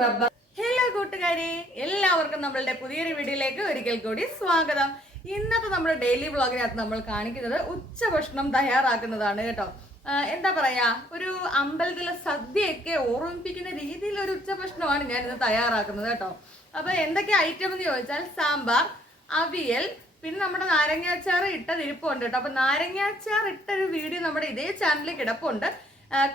Scrubber. Hello കൂട്ടുകാരെ, എല്ലാവർക്കും നമ്മളുടെ പുതിയൊരു വീഡിയോയിലേക്ക് ഒരിക്കൽ കൂടി സ്വാഗതം. ഇന്നത്തെ നമ്മുടെ ഡെയിലി വ്ളോഗിനകത്ത് നമ്മൾ കാണിക്കുന്നത് ഉച്ചഭക്ഷണം തയ്യാറാക്കുന്നതാണ് കേട്ടോ. എന്താ പറയാ, ഒരു അമ്പലത്തിലെ സദ്യയൊക്കെ ഓർമ്മിപ്പിക്കുന്ന രീതിയിൽ ഒരു ഉച്ചഭക്ഷണമാണ് ഞാൻ ഇന്ന് തയ്യാറാക്കുന്നത് കേട്ടോ. അപ്പൊ എന്തൊക്കെ ഐറ്റം എന്ന് ചോദിച്ചാൽ സാമ്പാർ, അവിയൽ, പിന്നെ നമ്മുടെ നാരങ്ങാച്ചാർ ഇട്ടതിരിപ്പുണ്ട് കേട്ടോ. അപ്പൊ നാരങ്ങാച്ചാർ ഇട്ടൊരു വീഡിയോ നമ്മുടെ ഇതേ ചാനലിൽ കിടപ്പുണ്ട്.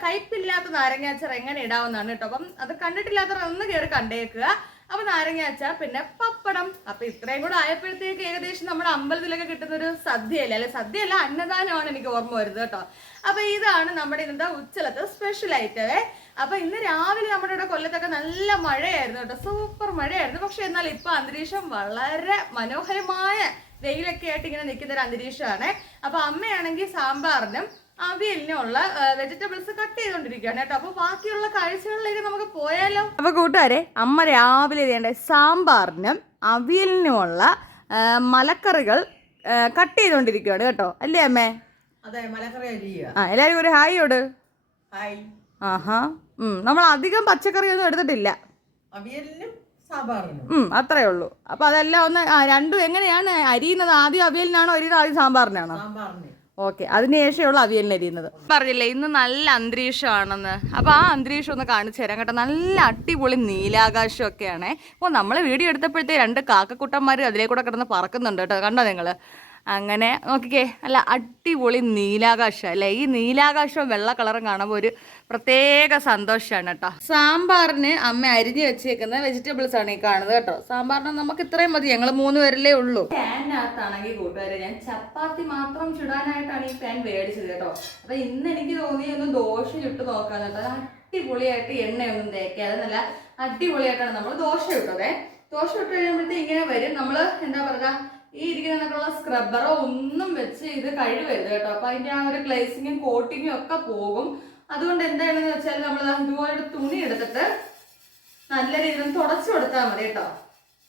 കയ്പില്ലാത്ത നാരങ്ങാച്ചാർ എങ്ങനെ ഇടാവുന്നതാണ് കേട്ടോ. അപ്പം അത് കണ്ടിട്ടില്ലാത്തവർ ഒന്ന് കയറി കണ്ടേക്കുക. അപ്പൊ നാരങ്ങാച്ചാർ, പിന്നെ പപ്പടം. അപ്പൊ ഇത്രയും കൂടെ ആയപ്പോഴത്തേക്ക് ഏകദേശം നമ്മുടെ അമ്പലത്തിലൊക്കെ കിട്ടുന്ന ഒരു സദ്യയല്ലേ, അല്ലെ സദ്യയല്ല അന്നദാനമാണ് എനിക്ക് ഓർമ്മ വരുന്നത് കേട്ടോ. അപ്പൊ ഇതാണ് നമ്മുടെ ഇന്നത്തെ ഉച്ചലത്തെ സ്പെഷ്യൽ ഐറ്റമേ. അപ്പൊ ഇന്ന് രാവിലെ നമ്മുടെ ഇവിടെ കൊല്ലത്തൊക്കെ നല്ല മഴയായിരുന്നു കേട്ടോ, സൂപ്പർ മഴയായിരുന്നു. പക്ഷെ എന്നാൽ ഇപ്പൊ അന്തരീക്ഷം വളരെ മനോഹരമായ വെയിലൊക്കെ ആയിട്ട് ഇങ്ങനെ നിൽക്കുന്ന ഒരു അന്തരീക്ഷമാണ്. അപ്പൊ അമ്മയാണെങ്കിൽ സാമ്പാറിനും അവിയലിനുള്ള വെജിറ്റബിൾസ് കട്ട് ചെയ്തോണ്ടിരിക്കുകയാണ് കേട്ടോ. അപ്പൊ ബാക്കിയുള്ള കാഴ്ചകളിലേക്ക് നമുക്ക് പോയാലോ. അപ്പൊ കൂട്ടുകാരെ, അമ്മ രാവിലെ ചെയ്യേണ്ട സാമ്പാറിനും അവിയലിനുമുള്ള മലക്കറികൾ കട്ട് ചെയ്തോണ്ടിരിക്കുകയാണ് കേട്ടോ, അല്ലേ അമ്മേ? അതെ, മലക്കറി അരിയുക. എല്ലാരും ഒരു ഹായ് ഓട്. ഹായ്. ആഹാ. നമ്മൾ അധികം പച്ചക്കറി ഒന്നും എടുത്തിട്ടില്ല, അവിയലിനും സാമ്പാറിനും അത്രേ ഉള്ളൂ. അപ്പൊ അതെല്ലാം ഒന്ന് രണ്ടും എങ്ങനെയാണ് അരിയുന്നത്? ആദ്യം അവിയലിനാണോ അരിയുന്നത്, ആദ്യം സാമ്പാറിനാണോ? സാമ്പാറിന്. ഓക്കെ, അതിന് ശേഷമുള്ള അവിയലിന് അരിയുന്നത്. പറഞ്ഞില്ലേ ഇന്ന് നല്ല അന്തരീക്ഷമാണെന്ന്. അപ്പൊ ആ അന്തരീക്ഷം ഒന്ന് കാണിച്ചു തരാം കേട്ടോ. നല്ല അടിപൊളി നീലാകാശം ഒക്കെയാണേ. അപ്പോൾ നമ്മൾ വീഡിയോ എടുത്തപ്പോഴത്തേ 2 കാക്കക്കുട്ടന്മാർ അതിലേക്കൂടെ കിടന്ന് പറക്കുന്നുണ്ട് കേട്ടോ. കണ്ടോ നിങ്ങൾ? അങ്ങനെ നോക്കിക്കേ, നല്ല അടിപൊളി നീലാകാശം അല്ലേ. ഈ നീലാകാശവും വെള്ള കളറും കാണുമ്പോൾ ഒരു പ്രത്യേക സന്തോഷമാണ് കേട്ടോ. സാമ്പാറിന് അമ്മ അരിഞ്ഞു വെച്ചേക്കുന്ന വെജിറ്റബിൾസ് ആണ് ഈ കാണുന്നത് കേട്ടോ. സാമ്പാറിന് നമുക്ക് ഇത്രയും മതി, ഞങ്ങൾ 3 പേരല്ലേ ഉള്ളൂ. പാനിനകത്താണെങ്കിൽ കൂട്ടുകാരെ ഞാൻ ചപ്പാത്തി മാത്രം ചുടാനായിട്ടാണ് ഈ പാൻ മേടിച്ചത് കേട്ടോ. അപ്പൊ ഇന്ന് എനിക്ക് തോന്നി ഒന്ന് ദോശ ചുട്ട് നോക്കാൻ കേട്ടോ. അടിപൊളിയായിട്ട് എണ്ണയൊന്നും തേക്കാതെ നല്ല അടിപൊളിയായിട്ടാണ് നമ്മൾ ദോശ ചുട്ടതേ. ദോശ ചുട്ട് കഴിയുമ്പോഴത്തേ ഇങ്ങനെ വരും. നമ്മൾ എന്താ പറയുക, ഈ ഇരിക്കുന്നതിനൊക്കെയുള്ള സ്ക്രബ്ബറോ ഒന്നും വെച്ച് ഇത് കഴിവരുത് കേട്ടോ. അപ്പൊ അതിന്റെ ആ ഒരു ഗ്ലേസിങ്ങും കോട്ടിങ്ങും ഒക്കെ പോകും. അതുകൊണ്ട് എന്താണെന്ന് വെച്ചാൽ നമ്മൾ ഇതുപോലെ തുണി എടുത്തിട്ട് നല്ല രീതിയിൽ തുടച്ചു കൊടുത്താൽ മതി കേട്ടോ.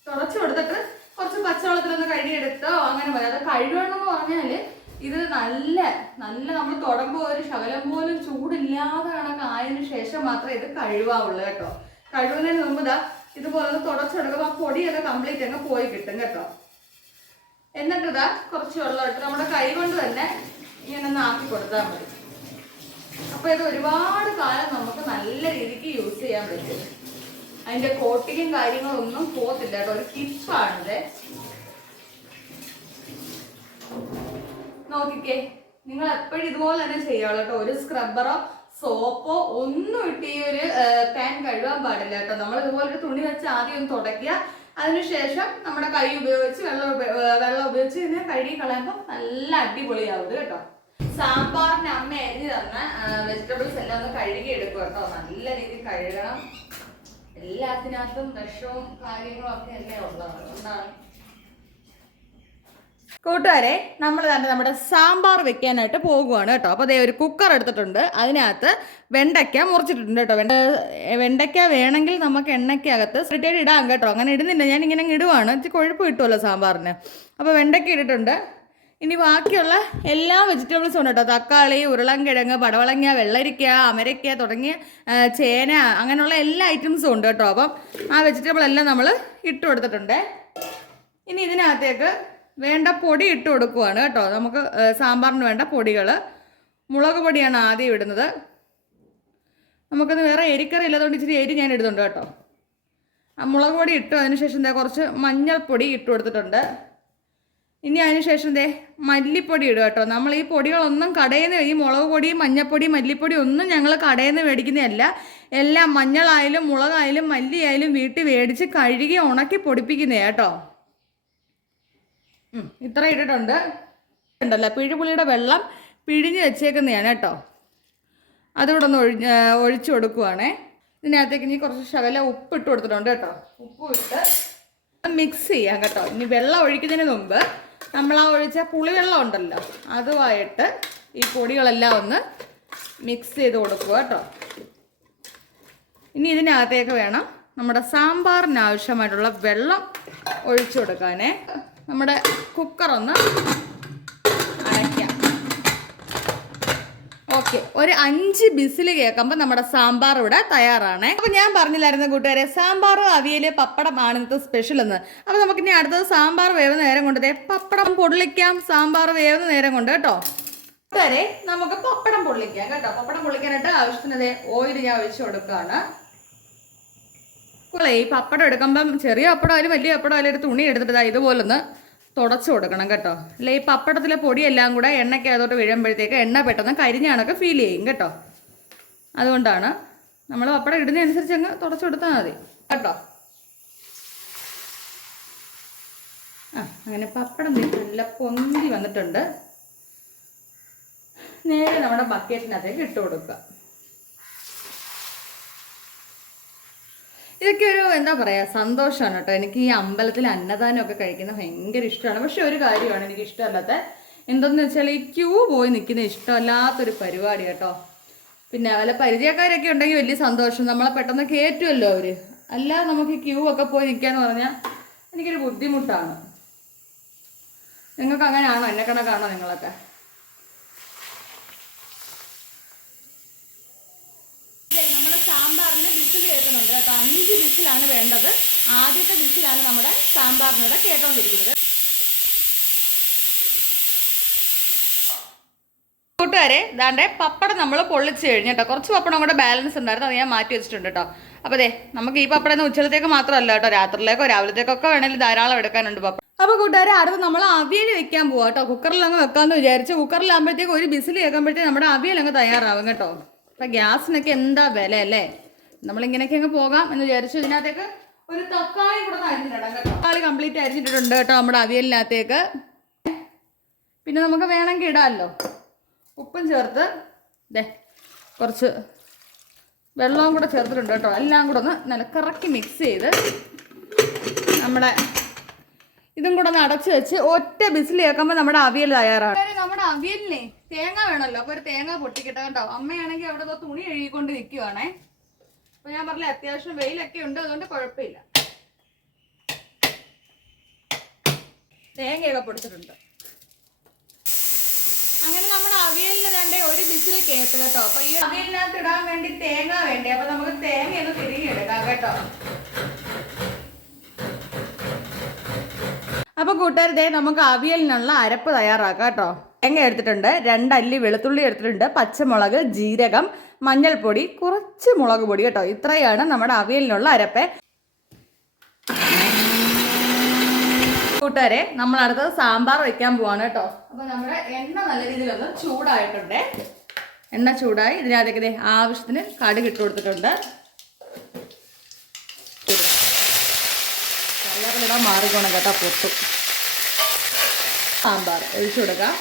തുടച്ചു കൊടുത്തിട്ട് കുറച്ച് പച്ചവെള്ളത്തിലൊന്ന് കഴുകിയെടുത്തോ അങ്ങനെ മതി. അത് കഴുകണമെന്ന് പറഞ്ഞാല് ഇത് നല്ല നല്ല നമ്മൾ തുടങ്ങുമ്പോൾ ഒരു ശകലം പോലും ചൂടില്ലാതെ കണക്കായതിനു ശേഷം മാത്രമേ ഇത് കഴുകാവുള്ളൂ കേട്ടോ. കഴുകുന്നതിന് മുമ്പ് ഇതുപോലെ ഒന്ന് തുടച്ചെടുക്കുമ്പോൾ ആ പൊടിയൊക്കെ കംപ്ലീറ്റ് അങ്ങ് പോയി കിട്ടും കേട്ടോ. എന്നിട്ട് കുറച്ച് വെള്ളം ഇട്ട് നമ്മുടെ കൈ കൊണ്ട് തന്നെ ഇങ്ങനെ ഒന്ന് ആക്കി കൊടുത്താൽ മതി. അപ്പൊ ഇത് ഒരുപാട് കാലം നമുക്ക് നല്ല രീതിക്ക് യൂസ് ചെയ്യാൻ പറ്റും. അതിന്റെ കോട്ടിങ്ങും കാര്യങ്ങളും ഒന്നും പോകത്തില്ല കേട്ടോ. ഒരു ടിപ്പാണിത്. നോക്കിക്കേ, നിങ്ങൾ എപ്പോഴും ഇതുപോലെ തന്നെ ചെയ്യാവുള്ളൂ കേട്ടോ. ഒരു സ്ക്രബ്ബറോ സോപ്പോ ഒന്നും ഇട്ട് ഈ ഒരു പാൻ കഴുകാൻ പാടില്ല കേട്ടോ. നമ്മൾ ഇതുപോലെ ഒരു തുണി വെച്ച് ആദ്യം ഒന്ന് തുടയ്ക്കുക. അതിനുശേഷം നമ്മുടെ കൈ ഉപയോഗിച്ച് വെള്ളം ഉപയോഗിച്ച് ഇതിനെ കഴുകി കളയുമ്പോൾ നല്ല അടിപൊളിയാവും കേട്ടോ. സാമ്പാറിന് അമ്മ അരിഞ്ഞ് തന്ന വെജിറ്റബിൾസ് എല്ലാം ഒന്ന് കഴുകി എടുക്കും കേട്ടോ. നല്ല രീതിയിൽ കഴുകണം. എല്ലാത്തിനകത്തും വിഷവും കാര്യങ്ങളും ഒക്കെ അല്ലേ ഉള്ളതാണ്. അതുകൊണ്ടാണ് കൂട്ടുകാരെ, നമ്മൾ തന്നെ നമ്മുടെ സാമ്പാർ വെക്കാനായിട്ട് പോകുവാണ് കേട്ടോ. അപ്പോൾ അതേ ഒരു കുക്കർ എടുത്തിട്ടുണ്ട്. അതിനകത്ത് വെണ്ടയ്ക്ക മുറിച്ചിട്ടുണ്ട് കേട്ടോ. വെണ്ടയ്ക്ക വേണമെങ്കിൽ നമുക്ക് എണ്ണയ്ക്കകത്ത് സ്പ്രിറ്റേഡ് ഇടാം കേട്ടോ. അങ്ങനെ ഇടുന്നില്ല, ഞാൻ ഇങ്ങനെ ഇടുവാണ്. ഇച്ചിരി കൊഴുപ്പ് കിട്ടുമല്ലോ സാമ്പാറിന്. അപ്പോൾ വെണ്ടയ്ക്ക ഇട്ടിട്ടുണ്ട്. ഇനി ബാക്കിയുള്ള എല്ലാ വെജിറ്റബിൾസും ഉണ്ട് കേട്ടോ. തക്കാളി, ഉരുളൻകിഴങ്ങ്, പടവളങ്ങ, വെള്ളരിക്ക, അമരയ്ക്ക തുടങ്ങിയ ചേന, അങ്ങനെയുള്ള എല്ലാ ഐറ്റംസും ഉണ്ട് കേട്ടോ. അപ്പം ആ വെജിറ്റബിൾ എല്ലാം നമ്മൾ ഇട്ട് കൊടുത്തിട്ടുണ്ട്. ഇനി ഇതിനകത്തേക്ക് വേണ്ട പൊടി ഇട്ട് കൊടുക്കുവാണ് കേട്ടോ. നമുക്ക് സാമ്പാറിന് വേണ്ട പൊടികൾ. മുളക് പൊടിയാണ് ആദ്യം ഇടുന്നത്. നമുക്കത് വേറെ എരിക്കറി ഇല്ലാത്തതുകൊണ്ട് ഇച്ചിരി എരി ഞാൻ ഇടുന്നുണ്ട് കേട്ടോ. ആ മുളക് പൊടി ഇട്ടു. അതിനുശേഷം കുറച്ച് മഞ്ഞൾപ്പൊടി ഇട്ട് കൊടുത്തിട്ടുണ്ട്. ഇനി അതിനുശേഷം മല്ലിപ്പൊടി ഇടുക കേട്ടോ. നമ്മൾ ഈ പൊടികളൊന്നും കടയിൽ നിന്ന്, ഈ മുളക് പൊടി, മഞ്ഞൾപ്പൊടി, മല്ലിപ്പൊടി ഒന്നും ഞങ്ങൾ കടയിൽ നിന്ന് മേടിക്കുന്നതല്ല. എല്ലാം മഞ്ഞളായാലും മുളകായാലും മല്ലിയായാലും വീട്ടിൽ മേടിച്ച് കഴുകി ഉണക്കി പൊടിപ്പിക്കുന്നതാണ് കേട്ടോ. ഇത്ര ഇട്ടിട്ടുണ്ട്. ഉണ്ടല്ലോ പിഴുപുളിയുടെ വെള്ളം പിഴിഞ്ഞ് വെച്ചേക്കുന്നതാണ് കേട്ടോ. അതുകൂടെ ഒന്ന് ഒഴിച്ചു കൊടുക്കുവാണേ. ഇതിനകത്തേക്ക് ഇനി കുറച്ച് ശകല ഉപ്പ് ഇട്ട് കൊടുത്തിട്ടുണ്ട് കേട്ടോ. ഉപ്പ് ഇട്ട് മിക്സ് ചെയ്യാം കേട്ടോ. ഇനി വെള്ളം ഒഴിക്കുന്നതിന് മുമ്പ് നമ്മൾ ആ ഒഴിച്ച പുളിവെള്ളം ഉണ്ടല്ലോ അതുമായിട്ട് ഈ പൊടികളെല്ലാം ഒന്ന് മിക്സ് ചെയ്ത് കൊടുക്കുക കേട്ടോ. ഇനി ഇതിനകത്തേക്ക് വേണം നമ്മുടെ സാമ്പാറിന് ആവശ്യമായിട്ടുള്ള വെള്ളം ഒഴിച്ചു കൊടുക്കാനേ. നമ്മുടെ കുക്കറൊന്ന് അടയ്ക്കാം. ഓക്കെ, ഒരു 5 ബിസിൽ കേൾക്കുമ്പോൾ നമ്മുടെ സാമ്പാർ ഇവിടെ തയ്യാറാണ്. അപ്പോൾ ഞാൻ പറഞ്ഞില്ലായിരുന്നു കൂട്ടുകാരെ, സാമ്പാർ അവിയൽ പപ്പടം ആണ് ഇന്നത്തെ സ്പെഷ്യൽ എന്ന്. അപ്പോൾ നമുക്ക് ഇനി അടുത്തത് സാമ്പാർ വേവുന്ന നേരം കൊണ്ട് പപ്പടം പൊള്ളിക്കാം. സാമ്പാർ വേവുന്ന നേരം കൊണ്ട് കേട്ടോ കൂട്ടുകാരെ, നമുക്ക് പപ്പടം പൊള്ളിക്കാം കേട്ടോ. പപ്പടം പൊള്ളിക്കാനായിട്ട് ആവശ്യത്തിന് ഓയിൽ ഞാൻ ഒഴിച്ചു കൊടുക്കുകയാണ്. ഈ പപ്പടം എടുക്കുമ്പം ചെറിയ പപ്പടം ആയാലും വലിയ പപ്പടം ആയാലും ഒരു തുണി എടുത്തിട്ട് ഇതുപോലൊന്ന് തുടച്ചു കൊടുക്കണം കേട്ടോ. അല്ലെ ഈ പപ്പടത്തിലെ പൊടിയെല്ലാം കൂടെ എണ്ണയ്ക്ക് അതോട്ട് വീഴുമ്പോഴത്തേക്ക് എണ്ണ പെട്ടെന്ന് കരിഞ്ഞാണൊക്കെ ഫീൽ ചെയ്യും കേട്ടോ. അതുകൊണ്ടാണ് നമ്മൾ പപ്പടം ഇടുന്നതനുസരിച്ച് അങ്ങ് തുടച്ചു കൊടുത്താൽ മതി കേട്ടോ. അങ്ങനെ പപ്പടം നല്ല പൊന്തി വന്നിട്ടുണ്ട്. നേരെ നമ്മുടെ ബക്കറ്റിനകത്തേക്ക് ഇട്ട് കൊടുക്കുക. ഇതൊക്കെ ഒരു എന്താ പറയുക, സന്തോഷമാണ് കേട്ടോ. എനിക്ക് ഈ അമ്പലത്തിൽ അന്നദാനമൊക്കെ കഴിക്കുന്നത് ഭയങ്കര ഇഷ്ടമാണ്. പക്ഷെ ഒരു കാര്യമാണ് എനിക്ക് ഇഷ്ടമല്ലാത്ത, എന്തെന്ന് വെച്ചാൽ ഈ ക്യൂ പോയി നിൽക്കുന്ന ഇഷ്ടമല്ലാത്തൊരു പരിപാടി കേട്ടോ. പിന്നെ വല്ല പരിചയക്കാരൊക്കെ ഉണ്ടെങ്കിൽ വലിയ സന്തോഷം, നമ്മളെ പെട്ടെന്ന് കയറ്റുമല്ലോ അവർ. അല്ലാതെ നമുക്ക് ക്യൂ ഒക്കെ പോയി നിൽക്കാന്ന് പറഞ്ഞാൽ എനിക്കൊരു ബുദ്ധിമുട്ടാണ്. നിങ്ങൾക്ക് അങ്ങനെയാണോ? എന്നെ കണക്കാണോ നിങ്ങളൊക്കെ? നമ്മുടെ സാമ്പാറിന് വിസിൽ കേൾക്കുന്നുണ്ട് കേട്ടോ. 5 വിസിലാണ് വേണ്ടത്. ആദ്യത്തെ വിസിലാണ് നമ്മുടെ സാമ്പാറിനൂടെ കേട്ടോണ്ടിരിക്കുന്നത്. കൂട്ടുകാരെ, ദാണ്ടെ പപ്പടം നമ്മൾ പൊള്ളിച്ച് കഴിഞ്ഞു കേട്ടോ. കുറച്ച് പപ്പടം കൂടെ ബാലൻസ് ഉണ്ടായിരുന്നു, അത് ഞാൻ മാറ്റി വെച്ചിട്ടുണ്ട് കേട്ടോ. അപ്പോൾ നമുക്ക് ഈ പപ്പടം ഉച്ചലത്തേക്ക് മാത്രമല്ല കേട്ടോ, രാത്രിയിലേക്കോ രാവിലത്തേക്കൊക്കെ വേണമെങ്കിൽ ധാരാളം എടുക്കാനുണ്ട് പപ്പടം. അപ്പോൾ കൂട്ടുകാരെ, അടുത്ത് നമ്മൾ അവിയൽ വെക്കാൻ പോവാം കേട്ടോ. കുക്കറിലങ്ങ് വെക്കാമെന്ന് വിചാരിച്ചു. കുക്കറിലാകുമ്പോഴത്തേക്ക് ഒരു വിസിൽ കേൾക്കുമ്പോഴത്തേക്ക് നമ്മുടെ അവിയൽ അങ്ങ് തയ്യാറാവും കേട്ടോ. അപ്പം ഗ്യാസിനൊക്കെ എന്താ വില അല്ലേ? നമ്മളിങ്ങനെയൊക്കെ അങ്ങ് പോകാം എന്ന് വിചാരിച്ചു. ഇതിനകത്തേക്ക് ഒരു തക്കാളി കൂടെ അരിഞ്ഞിട്ടിടാം കേട്ടോ. തക്കാളി കംപ്ലീറ്റ് അരിഞ്ഞിട്ടിട്ടുണ്ട് കേട്ടോ നമ്മുടെ അവിയലിനകത്തേക്ക്. പിന്നെ നമുക്ക് വേണമെങ്കിൽ ഇടാമല്ലോ. ഉപ്പും ചേർത്ത് കുറച്ച് വെള്ളവും കൂടെ ചേർത്തിട്ടുണ്ട് കേട്ടോ. എല്ലാം കൂടെ ഒന്ന് നല്ല കറക്കി മിക്സ് ചെയ്ത് നമ്മുടെ ഇതും കൂടെ ഒന്ന് അടച്ചു വെച്ച് ഒറ്റ ബിസിൽ കേൾക്കുമ്പോൾ നമ്മുടെ അവിയൽ തയ്യാറാണ്. നമ്മുടെ അവിയലിനെ തേങ്ങ വേണമല്ലോ. അപ്പോൾ ഒരു തേങ്ങ പൊട്ടിക്കിട്ട കേട്ടോ. അമ്മയാണെങ്കിൽ അവിടെ തുണി കഴുകിക്കൊണ്ട് നിൽക്കുവാണേ. അപ്പോൾ ഞാൻ പറഞ്ഞില്ല, അത്യാവശ്യം വെയിലൊക്കെ ഉണ്ട്, അതുകൊണ്ട് കുഴപ്പമില്ല. തേങ്ങയൊക്കെ പൊടിച്ചിട്ടുണ്ട്. അങ്ങനെ നമ്മുടെ അവിയലിന് വേണ്ട ഒരു ബിസിൽ കേട്ട് കേട്ടോ. അപ്പോൾ ഈ അവിയലിനകത്ത് ഇടാൻ വേണ്ടി തേങ്ങ വേണ്ടേ. അപ്പോൾ നമുക്ക് തേങ്ങയൊന്ന് തിരികെ എടുക്കാം കേട്ടോ. അപ്പോൾ കൂട്ടുകാരെ, നമുക്ക് അവിയലിനുള്ള അരപ്പ് തയ്യാറാക്കാം കേട്ടോ. തേങ്ങ എടുത്തിട്ടുണ്ട്, 2 അല്ലി വെളുത്തുള്ളി എടുത്തിട്ടുണ്ട്, പച്ചമുളക്, ജീരകം, മഞ്ഞൾപ്പൊടി, കുറച്ച് മുളക് പൊടി കേട്ടോ. ഇത്രയാണ് നമ്മുടെ അവിയലിനുള്ള അരപ്പ്. കൂട്ടുകാരെ, നമ്മൾ അടുത്തത് സാമ്പാർ വെക്കാൻ പോവാണ് കേട്ടോ. അപ്പോൾ നമ്മുടെ എണ്ണ നല്ല രീതിയിലൊന്ന് ചൂടായിട്ടുണ്ട്. എണ്ണ ചൂടായി ഇതിനകത്തേക്ക് ആവശ്യത്തിന് കടുക് ഇട്ട് കൊടുത്തിട്ടുണ്ട്. കറിവേപ്പില മാറിക്കോണം കേട്ടോ, പൊട്ടും. സാമ്പാർ ഒഴിച്ചു കൊടുക്കാം.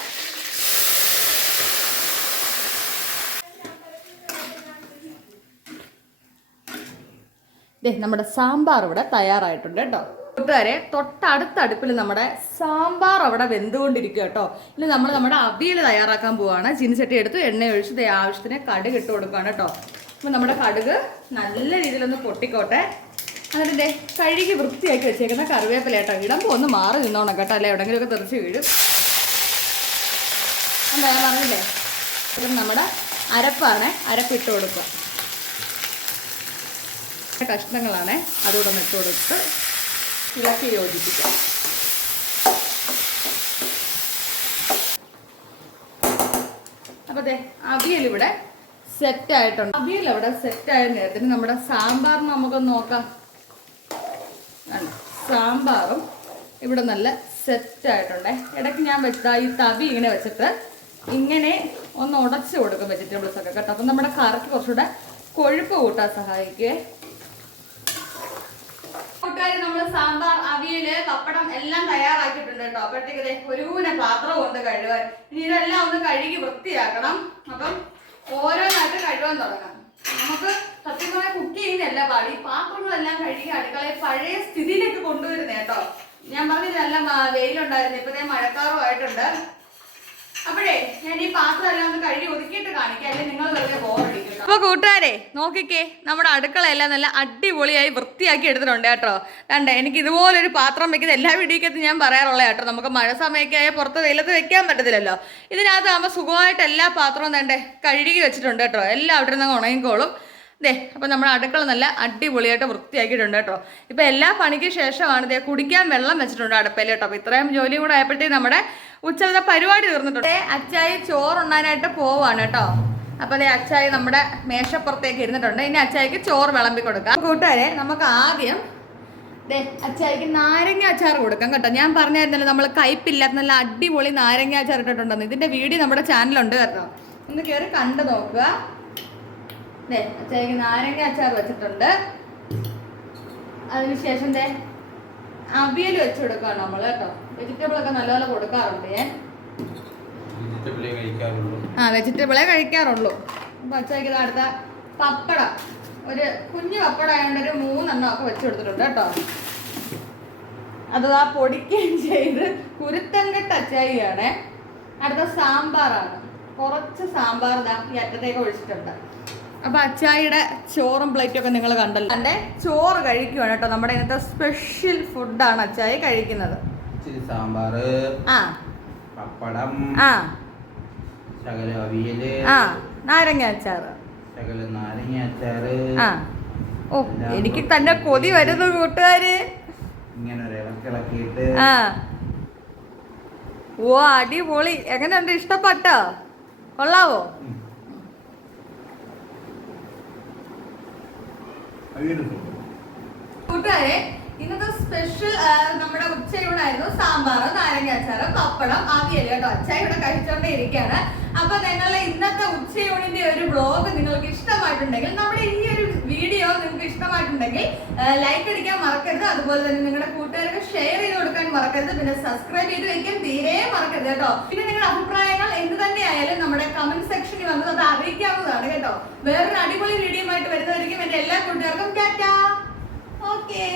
നമ്മുടെ സാമ്പാർ ഇവിടെ തയ്യാറായിട്ടുണ്ട് കേട്ടോ. കൂട്ടുകാരെ, തൊട്ടടുത്ത അടുപ്പിൽ നമ്മുടെ സാമ്പാർ അവിടെ വെന്തുകൊണ്ടിരിക്കുക കേട്ടോ. ഇനി നമ്മൾ നമ്മുടെ അവിയൽ തയ്യാറാക്കാൻ പോവാണ്. ചീനിച്ചട്ടി എടുത്ത് എണ്ണ ഒഴിച്ച് ആവശ്യത്തിന് കടുക് ഇട്ട് കൊടുക്കുകയാണ് കേട്ടോ. അപ്പോൾ നമ്മുടെ കടുക് നല്ല രീതിയിലൊന്ന് പൊട്ടിക്കോട്ടെ. എന്നിട്ട് കഴുകി വൃത്തിയാക്കി വെച്ചേക്കുന്ന കറിവേപ്പില കേട്ടോ. ഇടുമ്പോൾ ഒന്ന് മാറി നിന്നോണം കേട്ടോ, അല്ലെ എവിടെങ്കിലുമൊക്കെ തെറിച്ച് വീഴും. എന്താ ഞാൻ പറഞ്ഞില്ലേ? അപ്പം നമ്മുടെ അരപ്പാണ്, അരപ്പിട്ട് കൊടുക്കുക. കഷ്ണങ്ങളാണ്, അതുകൂടെ ഒന്ന് ഇട്ട് കൊടുത്ത് ഇളക്കി യോജിപ്പിക്കാം. അപ്പോൾ അവിയൽ ഇവിടെ സെറ്റായിട്ടുണ്ട്. അവിയൽ അവിടെ സെറ്റായ നേരത്തിന് നമ്മുടെ സാമ്പാർ നമുക്കൊന്ന് നോക്കാം. സാമ്പാറും ഇവിടെ നല്ല സെറ്റായിട്ടുണ്ട്. ഇടയ്ക്ക് ഞാൻ വെച്ചാൽ ഈ തവി ഇങ്ങനെ വെച്ചിട്ട് ഇങ്ങനെ ഒന്ന് ഉടച്ച് കൊടുക്കും വെജിറ്റബിൾസ് ഒക്കെ കേട്ടോ. അപ്പം നമ്മുടെ കറിക്ക് കുറച്ചുകൂടെ കൊഴുപ്പ് കൂട്ടാൻ സഹായിക്കേ. കൂട്ടുകാർ, നമ്മൾ സാമ്പാർ, അവിയൽ, പപ്പടം എല്ലാം തയ്യാറാക്കിയിട്ടുണ്ട് കേട്ടോ. അപ്പോഴത്തേക്ക് ഒരു പാത്രം കൊണ്ട് കഴുകാൻ. ഇനി ഇതെല്ലാം ഒന്ന് കഴുകി വൃത്തിയാക്കണം. അപ്പം ഓരോന്നായിട്ട് കഴുകാൻ തുടങ്ങാം. നമുക്ക് സത്യം പറഞ്ഞാൽ കുക്ക് ചെയ്യുന്നതല്ല പാടി, പാത്രങ്ങളെല്ലാം കഴുകി അടുക്കളയെ പഴയ സ്ഥിതിയിലേക്ക് കൊണ്ടുവരുന്നത് കേട്ടോ. ഞാൻ പറഞ്ഞ നല്ല വെയിലുണ്ടായിരുന്നു, ഇപ്പോഴത്തെ മഴക്കാറുമായിട്ടുണ്ട്. അപ്പോഴേ ഞാൻ ഈ പാത്രം എല്ലാം ഒന്ന് കഴുകി ഒതുക്കിയിട്ട് കാണിക്കാം, അല്ലെങ്കിൽ നിങ്ങൾ വെറുതെ ബോറടിക്കും. അപ്പൊ കൂട്ടുകാരെ നോക്കിക്കേ, നമ്മുടെ അടുക്കളയെല്ലാം നല്ല അടിപൊളിയായി വൃത്തിയാക്കി എടുത്തിട്ടുണ്ട് കേട്ടോ. കണ്ടേ, എനിക്ക് ഇതുപോലൊരു പാത്രം വെക്കുന്നത് എല്ലാ വീഡിയോക്കകത്തും ഞാൻ പറയാറുള്ള കേട്ടോ. നമുക്ക് മഴ സമയമൊക്കെ ആയാൽ പുറത്ത് വെയിലത്ത് വെക്കാൻ പറ്റത്തില്ലല്ലോ. ഇതിനകത്താകുമ്പോൾ സുഖമായിട്ട് എല്ലാ പാത്രവും തന്നെ കഴുകി വെച്ചിട്ടുണ്ട് കേട്ടോ. എല്ലാം അവിടെ നിന്ന് ഉണങ്ങിക്കോളും. ദേ, അപ്പം നമ്മുടെ അടുക്കള നല്ല അടിപൊളിയായിട്ട് വൃത്തിയാക്കിയിട്ടുണ്ട് കേട്ടോ. ഇപ്പം എല്ലാ പണിക്ക് ശേഷമാണ് ദേ കുടിക്കാൻ വെള്ളം വെച്ചിട്ടുണ്ട് അടുപ്പയിൽ കേട്ടോ. അപ്പം ഇത്രയും ജോലിയും കൂടെ ആയപ്പോഴത്തേക്ക് നമ്മുടെ ഉച്ചത്തെ പരിപാടി തീർന്നിട്ടുണ്ട്. അച്ചായി ചോറുണ്ണാനായിട്ട് പോവാണ് കേട്ടോ. അപ്പം അതേ അച്ചായി നമ്മുടെ മേശപ്പുറത്തേക്ക് ഇരുന്നിട്ടുണ്ട്. ഇനി അച്ചായിക്ക് ചോറ് വിളമ്പി കൊടുക്കാം. കൂട്ടുകാരെ, നമുക്ക് ആദ്യം ദേ അച്ചായിക്ക് നാരങ്ങ അച്ചാർ കൊടുക്കാം കേട്ടോ. ഞാൻ പറഞ്ഞായിരുന്നല്ലോ നമ്മൾ കയ്പില്ലാത്ത നല്ല അടിപൊളി നാരങ്ങ അച്ചാർ ഇട്ടിട്ടുണ്ടെന്ന്. ഇതിൻ്റെ വീഡിയോ നമ്മുടെ ചാനലുണ്ട് കേട്ടോ, ഒന്ന് കയറി കണ്ടു നോക്കുക. ദേ അച്ചായിക്ക് നാരങ്ങ അച്ചാർ വെച്ചിട്ടുണ്ട്. അതിനുശേഷം ദേ അവിയൽ വെച്ച് കൊടുക്കാണ് നമ്മൾ കേട്ടോ. വെജിറ്റബിൾ ഒക്കെ നല്ലപോലെ കൊടുക്കാറുണ്ട് ഞാൻ. വെജിറ്റബിളെ കഴിക്കാറുള്ളൂ. അപ്പൊ അച്ചായിക്ക് അടുത്ത പപ്പടം, ഒരു കുഞ്ഞു പപ്പടം ആയതുകൊണ്ട് ഒരു 3 എണ്ണം ഒക്കെ വെച്ച് കൊടുത്തിട്ടുണ്ട് കേട്ടോ. അത് ആ പൊടിക്കുകയും ചെയ്ത് കുരുത്തങ്കട്ട അച്ചായിയാണ്. അടുത്ത സാമ്പാറാണ്, കുറച്ച് സാമ്പാർ ഇതാ ഈ അറ്റത്തേക്ക് ഒഴിച്ചിട്ടുണ്ട്. അപ്പൊ അച്ചായിയുടെ ചോറും പ്ലേറ്റും ഒക്കെ നിങ്ങൾ കണ്ടല്ലോ. എൻ്റെ ചോറ് കഴിക്കുവാണ് കേട്ടോ. നമ്മുടെ ഇന്നത്തെ സ്പെഷ്യൽ ഫുഡാണ് അച്ചായി കഴിക്കുന്നത്. സാമ്പാർ, പപ്പടം, ശകല അവിയല്, നാരങ്ങ അച്ചാറ്, ശകല നാരങ്ങ അച്ചാറ്. ഓ, എനിക്ക് തന്നെ കൊതി വരുന്നു കൂട്ടുകാര്. ഇങ്ങനെ ഒരു ഇളക്കിളക്കിയിട്ട്. ഓ അടിപൊളി. എങ്ങനെയുണ്ട്, ഇഷ്ടപ്പെട്ടോ? കൊള്ളാവോ? കൂട്ടുകാരെ, ഇന്നത്തെ സ്പെഷ്യൽ നമ്മുടെ ഉച്ചയൂണായിരുന്നു. സാമ്പാർ, നാരങ്ങ അച്ചാറ്, പപ്പടം, അവിയൽ കേട്ടോ. അച്ചായ ഇവിടെ കഴിച്ചോണ്ടേ ഇരിക്കുകയാണ്. അപ്പൊ നിങ്ങളുടെ ഇന്നത്തെ ഉച്ചയൂണിന്റെ ഒരു വ്ളോഗ് നിങ്ങൾക്ക് ഇഷ്ടമായിട്ടുണ്ടെങ്കിൽ, നമ്മുടെ ഈ ഒരു വീഡിയോ നിങ്ങൾക്ക് ഇഷ്ടമായിട്ടുണ്ടെങ്കിൽ ലൈക്ക് അടിക്കാൻ മറക്കരുത്. അതുപോലെ തന്നെ നിങ്ങളുടെ കൂട്ടുകാർക്ക് ഷെയർ ചെയ്ത് കൊടുക്കാൻ മറക്കരുത്. പിന്നെ സബ്സ്ക്രൈബ് ചെയ്ത് വെക്കാൻ തീരെ മറക്കരുത് കേട്ടോ. പിന്നെ നിങ്ങളുടെ അഭിപ്രായങ്ങൾ എന്ത് തന്നെ ആയാലും നമ്മുടെ കമന്റ് സെക്ഷനിൽ വന്നത് അത് അറിയിക്കാവുന്നതാണ് കേട്ടോ. വേറൊരു അടിപൊളി വീഡിയോ ആയിട്ട് വരുന്നതായിരിക്കും. എന്റെ എല്ലാ കൂട്ടുകാർക്കും ടാറ്റാ. ഓക്കെ.